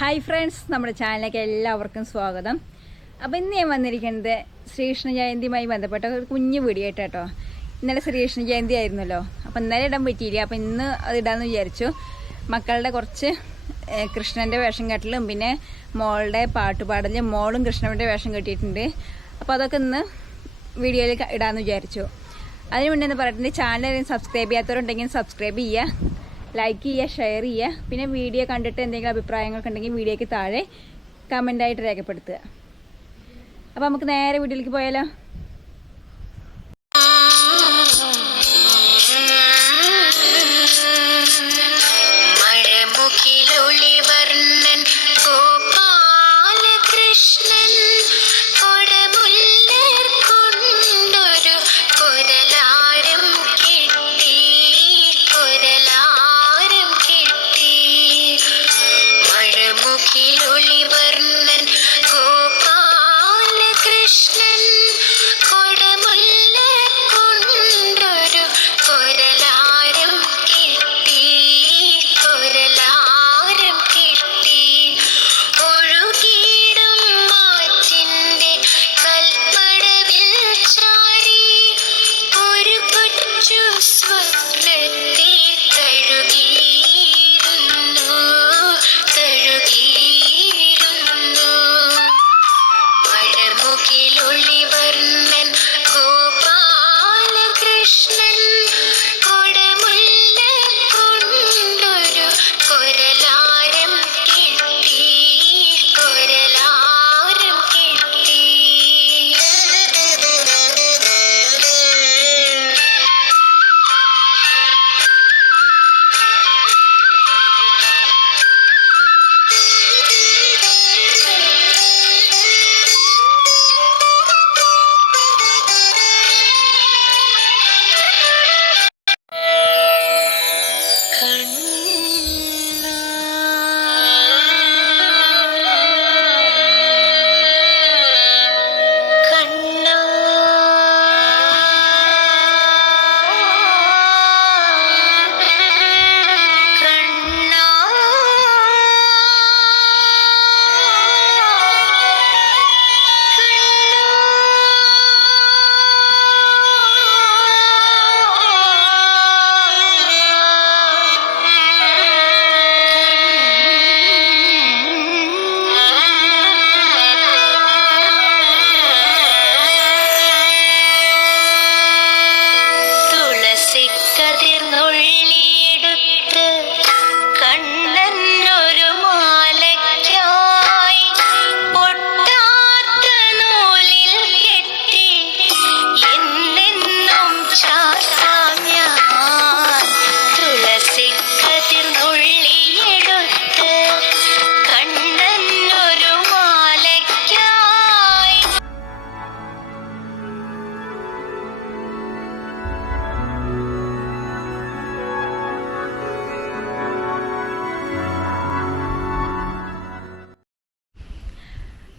Hi friends, നമ്മുടെ ചാനലിലേക്ക് എല്ലാവർക്കും സ്വാഗതം. അപ്പോൾ ഇന്ന് ഞാൻ വന്നിരിക്കുന്നത് ശ്രീകൃഷ്ണ ജയന്തിയുമായി ബന്ധപ്പെട്ട ഒരു കുഞ്ഞു വീഡിയോ ആയിട്ട് കേട്ടോ. ഇന്നലെ ശ്രീകൃഷ്ണ ജയന്തി ആയിരുന്നല്ലോ, അപ്പോൾ ഇന്നലെ ഇടാൻ പറ്റിയില്ല. അപ്പോൾ ഇന്ന് അത് ഇടാമെന്ന് വിചാരിച്ചു. മക്കളുടെ കുറച്ച് കൃഷ്ണൻ്റെ വേഷം കെട്ടലും പിന്നെ മോളുടെ പാട്ടുപാടലും, മോളും കൃഷ്ണൻ്റെ വേഷം കെട്ടിയിട്ടുണ്ട്. അപ്പോൾ അതൊക്കെ ഇന്ന് വീഡിയോയിൽ ഇടാമെന്ന് വിചാരിച്ചു. അതിന് മുന്നേ എന്ന് പറഞ്ഞിട്ടുണ്ട്, ചാനൽ സബ്സ്ക്രൈബ് ചെയ്യാത്തവരുണ്ടെങ്കിൽ സബ്സ്ക്രൈബ് ചെയ്യുക, ലൈക്ക് ചെയ്യുക, ഷെയർ ചെയ്യുക. പിന്നെ വീഡിയോ കണ്ടിട്ട് എന്തെങ്കിലും അഭിപ്രായങ്ങളൊക്കെ ഉണ്ടെങ്കിൽ വീഡിയോയ്ക്ക് താഴെ കമൻ്റായിട്ട് രേഖപ്പെടുത്തുക. അപ്പോൾ നമുക്ക് നേരെ വീഡിയോയിലേക്ക് പോയാലോ.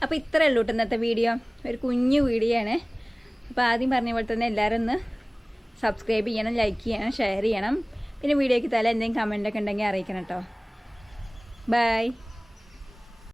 അപ്പോൾ ഇത്രയേ ഉള്ളൂ ഇന്നത്തെ വീഡിയോ. ഒരു കുഞ്ഞു വീഡിയോ ആണ്. അപ്പോൾ ആദ്യം പറഞ്ഞ പോലെ തന്നെ എല്ലാവരും ഒന്ന് സബ്സ്ക്രൈബ് ചെയ്യണം, ലൈക്ക് ചെയ്യണം, ഷെയർ ചെയ്യണം. പിന്നെ വീഡിയോയ്ക്ക് താഴെ എന്തെങ്കിലും കമൻ്റൊക്കെ ഉണ്ടെങ്കിൽ അറിയിക്കണം കേട്ടോ. ബൈ.